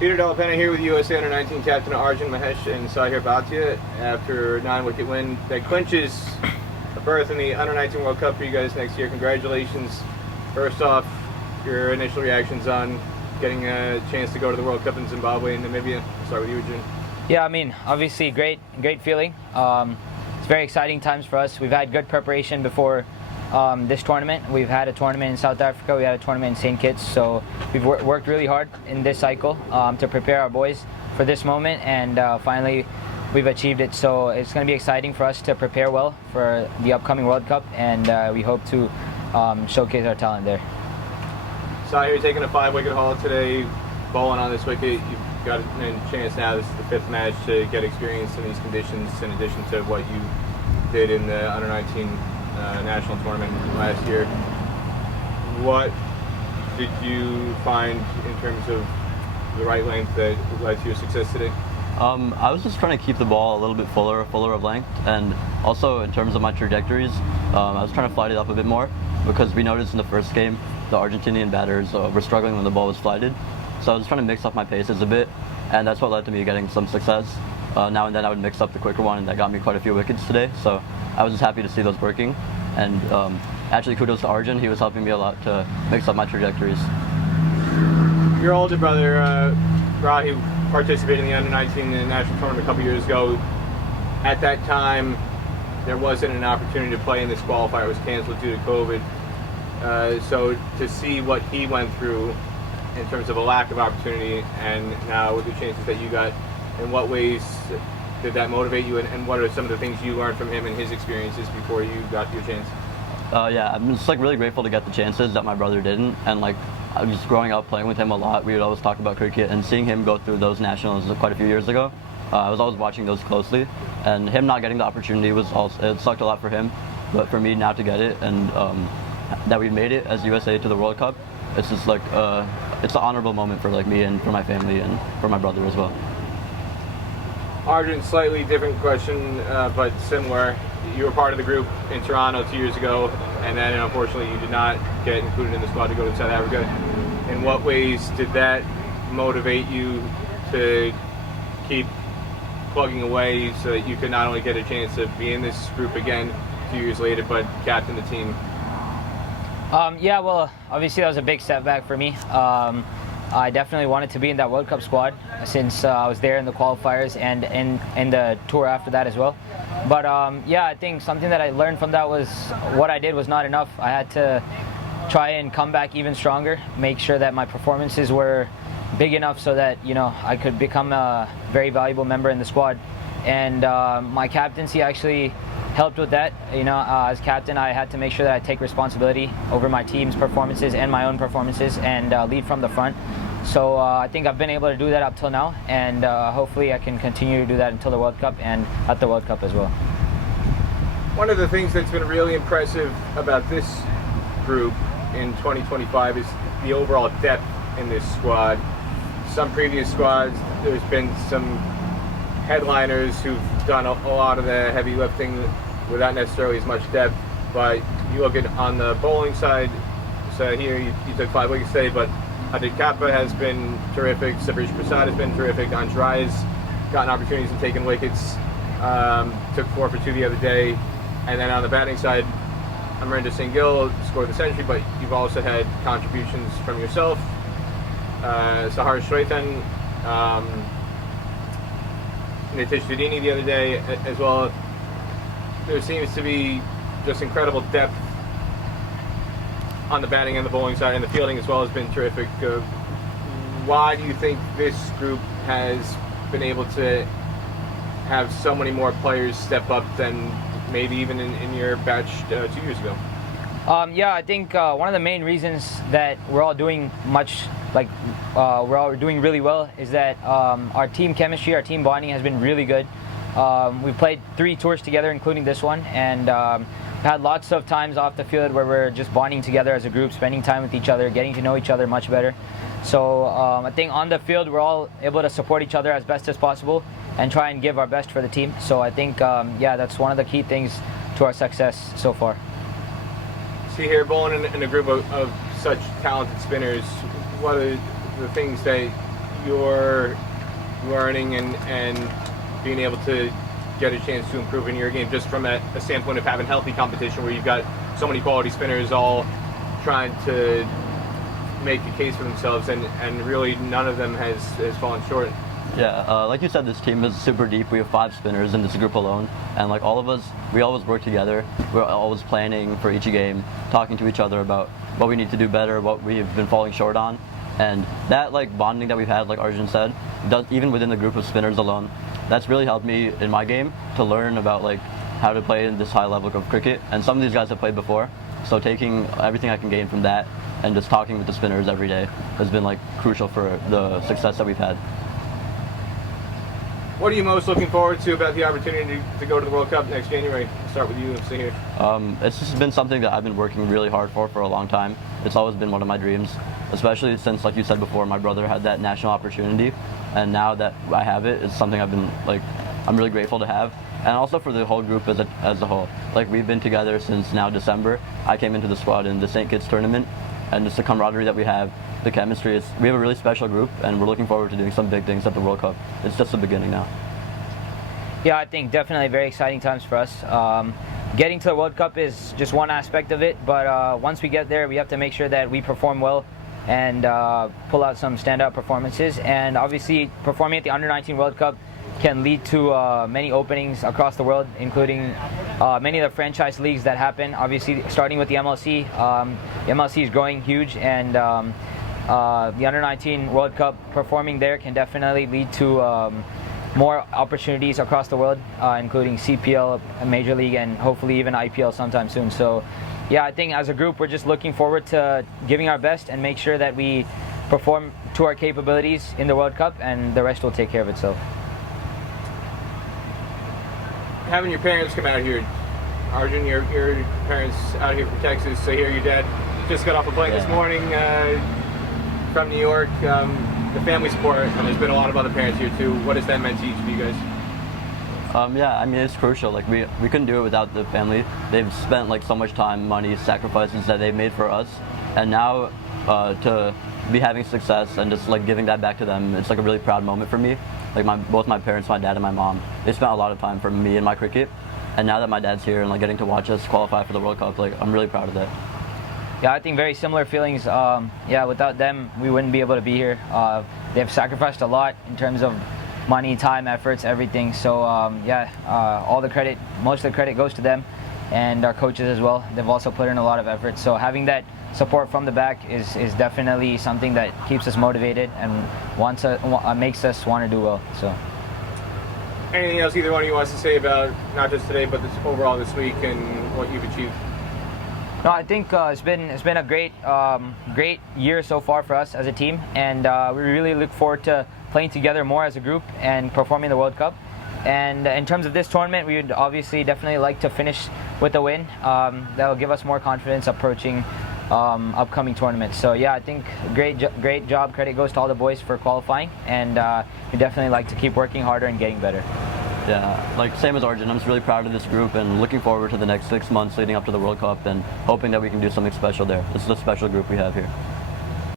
Rydal here with USA Under-19 captain Arjun Mahesh Sahir Bhatia after a 9-wicket win that clinches a berth in the Under-19 World Cup for you guys next year. Congratulations. First off, your initial reactions on getting a chance to go to the World Cup in Zimbabwe and Namibia. I'll start with you, Arjun. Yeah, I mean, obviously great feeling. It's very exciting times for us. We've had good preparation before this tournament. We've had a tournament in South Africa, we had a tournament in St. Kitts, so we've worked really hard in this cycle to prepare our boys for this moment, and finally we've achieved it. So it's going to be exciting for us to prepare well for the upcoming World Cup, and we hope to showcase our talent there. Sahir taking a 5-wicket haul today, bowling on this wicket. You've got a chance now, this is the 5th match, to get experience in these conditions in addition to what you did in the Under-19 national tournament last year. What did you find in terms of the right length that led to your success today? I was just trying to keep the ball a little bit fuller of length, and also in terms of my trajectories, I was trying to flight it up a bit more, because we noticed in the first game the Argentinian batters were struggling when the ball was flighted. So I was trying to mix up my paces a bit, and that's what led to me getting some success. Now and then I would mix up the quicker one, and that got me quite a few wickets today. So I was just happy to see those working. And actually kudos to Arjun, he was helping me a lot to mix up my trajectories. Your older brother, Rahi, participated in the Under-19 national tournament a couple years ago. At that time, there wasn't an opportunity to play in this qualifier. It was canceled due to COVID. So to see what he went through in terms of a lack of opportunity, and now with the chances that you got, in what ways did that motivate you, and what are some of the things you learned from him and his experiences before you got your chance? Yeah, I'm just really grateful to get the chances that my brother didn't, and I was just growing up playing with him a lot. We would always talk about cricket, and seeing him go through those nationals quite a few years ago, I was always watching those closely, and him not getting the opportunity it sucked a lot for him, but for me now to get it, and that we made it as USA to the World Cup, it's just it's an honorable moment for me and for my family and for my brother as well. Arjun, slightly different question, but similar. You were part of the group in Toronto 2 years ago, and then unfortunately you did not get included in the squad to go to South Africa. In what ways did that motivate you to keep plugging away so that you could not only get a chance to be in this group again 2 years later, but captain the team? Yeah, well, obviously that was a big setback for me. I definitely wanted to be in that World Cup squad since I was there in the qualifiers and in the tour after that as well. But yeah, I think something that I learned from that was what I did was not enough. I had to try and come back even stronger, make sure that my performances were big enough so that I could become a very valuable member in the squad. And my captaincy actually helped with that. As captain, I had to make sure that I take responsibility over my team's performances and my own performances, and lead from the front. So I think I've been able to do that up till now, and hopefully I can continue to do that until the World Cup and at the World Cup as well. One of the things that's been really impressive about this group in 2025 is the overall depth in this squad. Some previous squads, there's been some headliners who've done a lot of the heavy lifting without necessarily as much depth, but you look at on the bowling side, so here you took 5 wickets today, but Adit Kappa has been terrific, Sabrish Prasad has been terrific, Anjrai has gotten opportunities and taken wickets, took 4 for 2 the other day, and then on the batting side, Amrinder Singh Gill scored the century, but you've also had contributions from yourself, Sahar Shwethan, Nitish Dudini the other day as well. There seems to be just incredible depth on the batting and the bowling side, and the fielding as well has been terrific. Why do you think this group has been able to have so many more players step up than maybe even in your batch 2 years ago? Yeah, I think one of the main reasons that we're all doing we're all doing really well is that our team chemistry, our team bonding has been really good. We've played 3 tours together, including this one, and had lots of times off the field where we're just bonding together as a group, spending time with each other, getting to know each other much better. So I think on the field we're all able to support each other as best as possible and try and give our best for the team. So I think yeah, that's one of the key things to our success so far. See here, bowling in a group of such talented spinners, what are the things that you're learning and being able to get a chance to improve in your game, just from a standpoint of having healthy competition where you've got so many quality spinners all trying to make a case for themselves, and really none of them has fallen short? Yeah, like you said, this team is super deep. We have 5 spinners in this group alone, and like all of us, we always work together. We're always planning for each game, talking to each other about what we need to do better, what we've been falling short on, and that like bonding that we've had, like Arjun said, even within the group of spinners alone, that's really helped me in my game to learn about like how to play in this high level of cricket. And some of these guys have played before, so taking everything I can gain from that and just talking with the spinners every day has been like crucial for the success that we've had. What are you most looking forward to about the opportunity to go to the World Cup next January? I'll start with you, Sahir. It's just been something that I've been working really hard for a long time. It's always been one of my dreams, especially since, like you said before, my brother had that national opportunity, and now that I have it, it's something I've been like, I'm really grateful to have. And also for the whole group as a whole. Like, we've been together since now December. I came into the squad in the St. Kitts tournament, and just the camaraderie that we have, the chemistry, we have a really special group, and we're looking forward to doing some big things at the World Cup. It's just the beginning now. Yeah, I think definitely very exciting times for us. Getting to the World Cup is just one aspect of it, but once we get there, we have to make sure that we perform well and pull out some standout performances. And obviously, performing at the Under-19 World Cup can lead to many openings across the world, including many of the franchise leagues that happen. Obviously, starting with the MLC. The MLC is growing huge, and the Under-19 World Cup, performing there can definitely lead to more opportunities across the world, including CPL, Major League, and hopefully even IPL sometime soon. So yeah, I think as a group, we're just looking forward to giving our best and make sure that we perform to our capabilities in the World Cup, and the rest will take care of itself. Having your parents come out here, Arjun, your parents out here from Texas, so here your dad just got off a plane this morning from New York. The family support, and there's been a lot of other parents here too. What has that meant to each of you guys? Yeah, I mean, it's crucial. Like, we couldn't do it without the family. They've spent like so much time, money, sacrifices that they've made for us, and now to be having success and just like giving that back to them, it's like a really proud moment for me. Like, both my parents, my dad and my mom, they spent a lot of time for me and my cricket, and now that my dad's here and like getting to watch us qualify for the World Cup, like, I'm really proud of that. Yeah, I think very similar feelings. Yeah, without them, we wouldn't be able to be here. They've sacrificed a lot in terms of money, time, efforts, everything. So yeah, all the credit, most of the credit goes to them, and our coaches as well. They've also put in a lot of effort. So having that support from the back is definitely something that keeps us motivated and makes us want to do well. So. Anything else either one of you wants to say about not just today, but overall this week and what you've achieved? No, I think it's been a great year so far for us as a team, and we really look forward to playing together more as a group and performing the World Cup. And in terms of this tournament, we would obviously definitely like to finish with a win. That will give us more confidence approaching upcoming tournaments. So yeah, I think great job. Credit goes to all the boys for qualifying, and we definitely like to keep working harder and getting better. Yeah, like same as Arjun, I'm just really proud of this group and looking forward to the next 6 months leading up to the World Cup and hoping that we can do something special there. This is a special group we have here.